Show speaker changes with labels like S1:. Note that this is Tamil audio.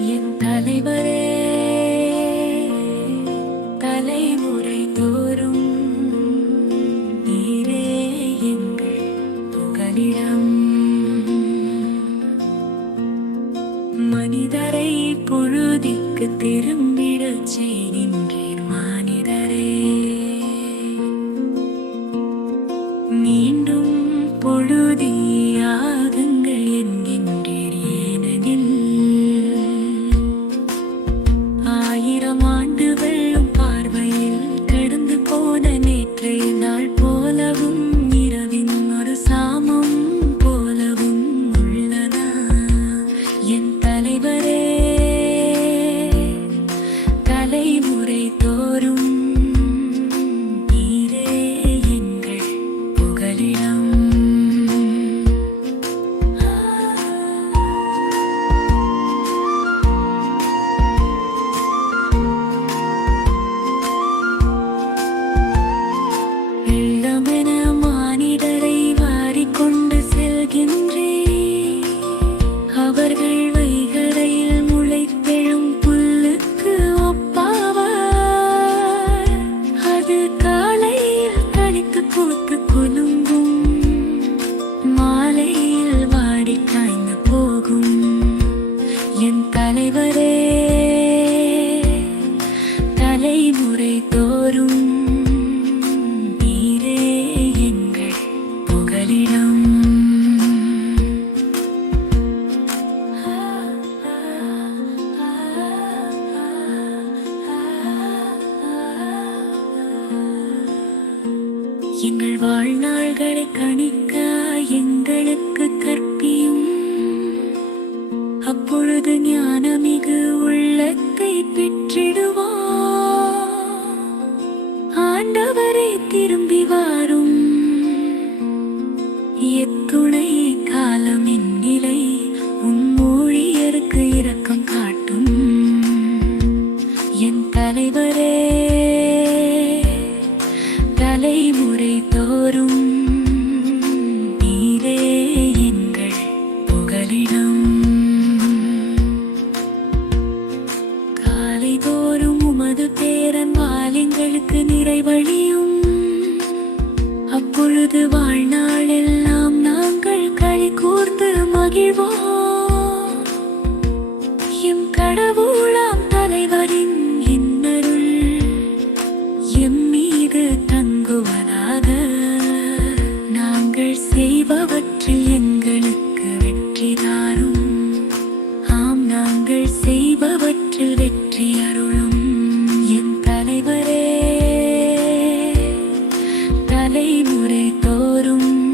S1: என் தலைவரே தலைமுறை தோறும் நீரே எங்கள் புகலிடம். மனிதரை பொழுதிக்கு திரும்பிடச் செய்கின்றேன். தலைவரே தலைமுறை தோறும் நீரே எங்கள் புகலிடம். எங்கள் வாழ்நாள்களை கணிக்க எங்களுக்கு அப்பொழுது ஞானமிகு உள்ளத்தை பெற்றிடுவார். ஆண்டவரை திரும்பி வாரும். எத்துணை காலம் நிலை உன் ஊழியருக்கு இரக்கம் காட்டும். என் தலைவரே தலைமுறை தோறும் பொழுது வாழ்நாளெல்லாம் நாங்கள் கை கூர்ந்து மகிழ்வோம். எம் கடவுளாம் தலைவரின் இன்னருள் எம் மீது தங்குவதாக நாங்கள் செய்வோம். முறை தோறும்